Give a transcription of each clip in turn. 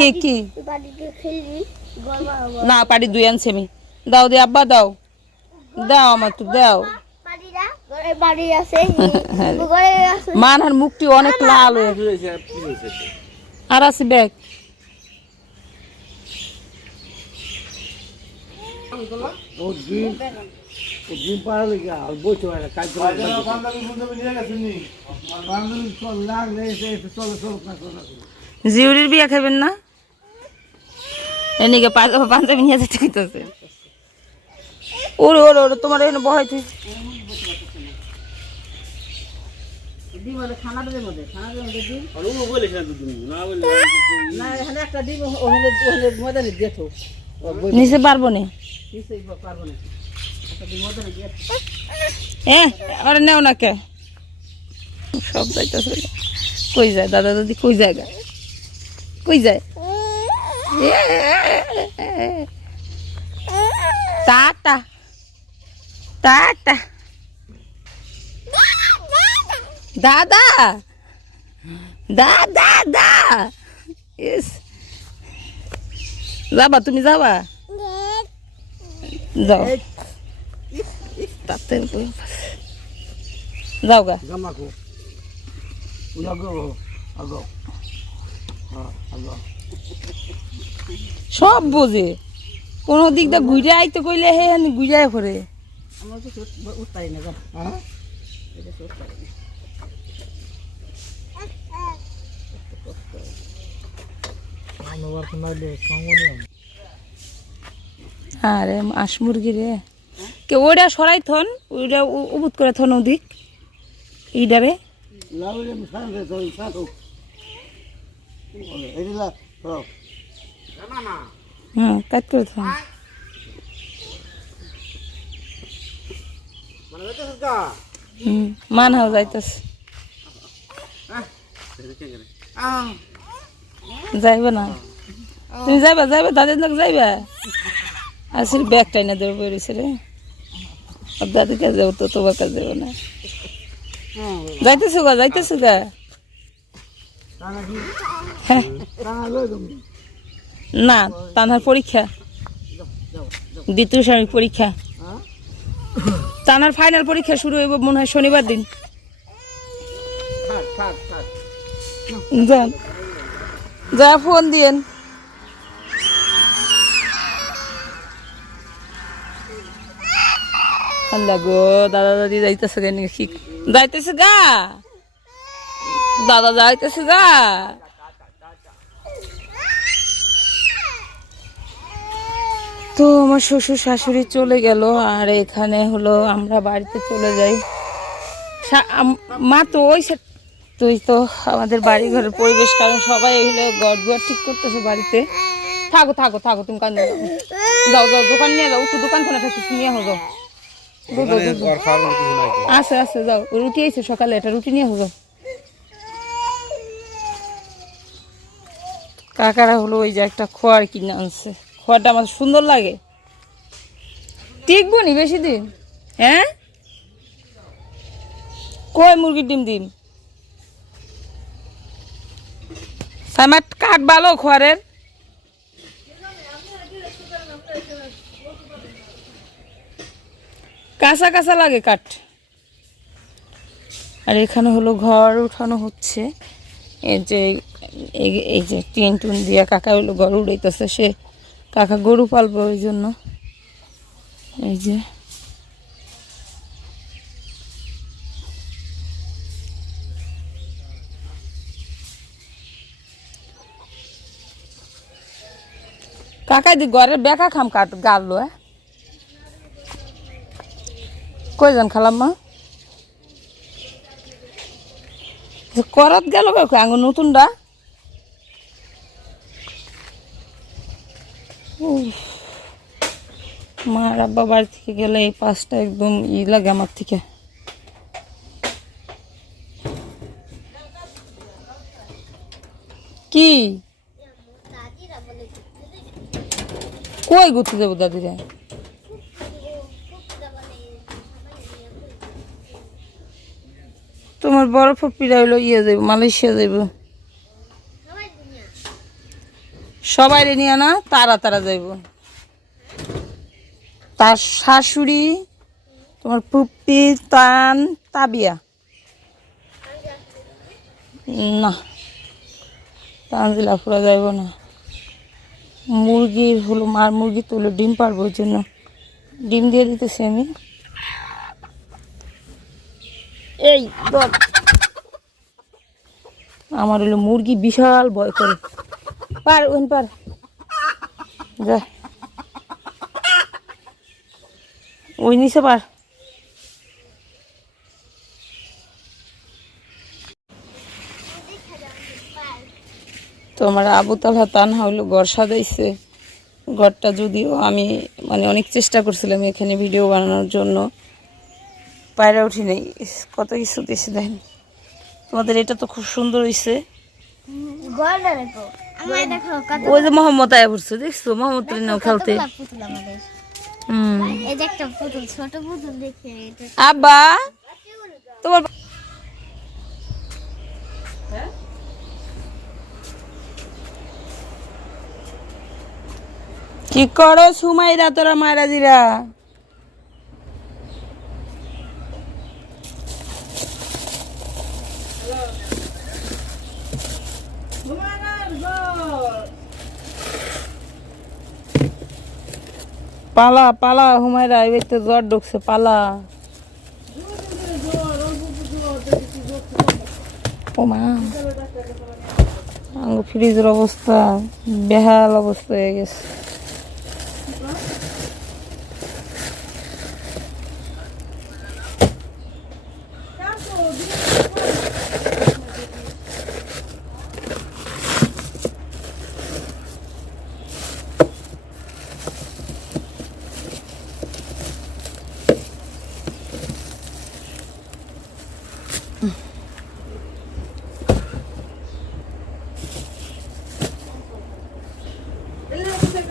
কি কি? না পারি দুই আনছি আমি দাও দি আব্বা দাও। দাও আমার তো দাও। বাড়িরা ঘরে বাড়ি আছে ঘরে আছে। মান আর মুখটি অনেক লাল হয়ে আর আছে ব্যাগ। হয়। জিউরির বিয়া খাবেন না? এনিকে পাঞ্জাবি নিয়ে যেতে কইতেছে। ওরে ওরে ওরে তোমার এখানে বহাই তুই নিচে পারব না। এ আরে নেও না কে। সব যাইতেছে। কই যায়? দাদা দাদি কই যায় গা? কই যায়? টাটা টাটা দাদা দাদা দা ইস যাবা তুমি যাবা যাও তাতে যাও গা লাগো আগো হ্যাঁ আগো সব বোঝে। কোনো দিক দিয়ে ঘুরে আইতে কইলে হে ঘুরে পড়ে হ্যাঁ? আমার কোনাইলে আরে মাস মুরগি রে। কে ওইটা সরাই থন ওইটা উবুত করে থন ওদিক। সাথে তো সাথে এদিলা তো হ্যাঁ কাট করে থন হুম মান হাও যাইতেছে যাইবে না তুমি যাইবা যাইবা দাদির লোক যাইবা আসলে ব্যাগ টাইনা দেবো বেরিয়েছে রে আর দাদির কাছে যাব তো তোমার কাছে যাব না যাইতেছো গা যাইতেছো গা হ্যাঁ টানা লই তুমি না তানার পরীক্ষা। দ্বিতীয় সাময়িক পরীক্ষা। তানার ফাইনাল পরীক্ষা শুরু হইব মনে হয় শনিবার দিন। যান। যা ফোন দিয়েন। গো, দাদা দাদি যাইতেছে নাকি যাইতেছে গা। দাদা যাইতেছে গা তো আমার শ্বশুর শাশুড়ি চলে গেল, আর এখানে হলো আমরা বাড়িতে চলে যাই। মা তো ওই তুই তো আমাদের বাড়ি ঘরের পরিবেশ, কারণ সবাই হলো ঘর দুয়ার ঠিক করতেছে বাড়িতে। থাকো থাকো থাকো, তুমি কান যাও যাও, দোকান নিয়ে যাও একটু দোকান খোলা থাকি নিয়ে হো যাও। আছে আছে, যাও, রুটি আইছে সকালে, এটা রুটি নিয়ে হো কাকারা হলো ওই যে একটা খোয়ার কিনে আনছে। খোয়ারটা আমার সুন্দর লাগে। টিকবো নি বেশি দিন? হ্যাঁ? কই মুরগির ডিম দিন আমার কাঠ ভালো খোয়ারের? কাঁচা কাঁচা লাগে কাঠ। আর এখানে হলো ঘর উঠানো হচ্ছে। এই যে, এই- এই যে টিন টুন দিয়া কাকা হলো ঘর উড়াইতেছে, সে কাকা গরু পালবো ওই জন্য। এই যে। কাকা দি ঘরের বেকা খাম কাট গাড়লো হ্যাঁ? কয়জন খালাম্মা করত গেল আঙুর নতুনটা? উফ। মার আব্বা বাড়ি থেকে গেলে এই পাশটা একদম ই লাগে আমার থেকে। কি? কই ঘুরতে যাব দাদিরা? তোমার বড় ফপিরা হইল ইয়ে যাইব, মালয়েশিয়া যাইব। সবাই নিয়ে না তারা তারা যাইব। তার শাশুড়ি, তোমার পুপ্পি, তান, তাবিয়া। না তানজিলা ফুরা যাইব না। মুরগির হলো মার মুরগি তো হলো ডিম পারব ওই জন্য। ডিম দিয়ে দিতেছি আমি। এই। আমার হলো মুরগি বিশাল ভয় করে। পার ওন পার। যা। ওই নিচে পার। তো আমার আবু তালহা তানহা হলো ঘর সাজাইছে ঘরটা যদিও আমি মানে অনেক চেষ্টা করছিলাম এখানে ভিডিও বানানোর জন্য। পায়রা উঠি নেই। কত কিছু দিয়েছে দেখেন। তোমাদের এটা তো খুব সুন্দর হয়েছে ওই যে মোহাম্মদ আয়া পড়ছে দেখছ? মোহাম্মদ খেলতে। এই যে একটা পুতুল ছোট পুতুল দেখে আব্বা তোমার কি করো সুমাইরা তোরা মারাজিরা পালা পালা, হুমায়রা, এবার তো জ্বর ঢুকছে, পালা। ও মা ফ্রিজের অবস্থা, বেহাল অবস্থা হয়ে গেছে।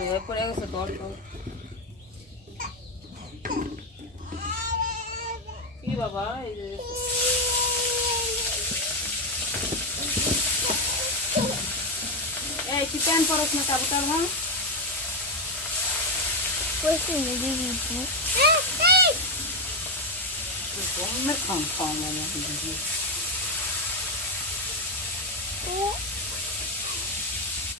আরে পড়ে গেছে ডল কি বাবা এই যে এই তুই প্যান্ট পরস না কাবু কাবু হ্যাঁ? কইছি না দিদি কম খাম খাওয়া মানে ও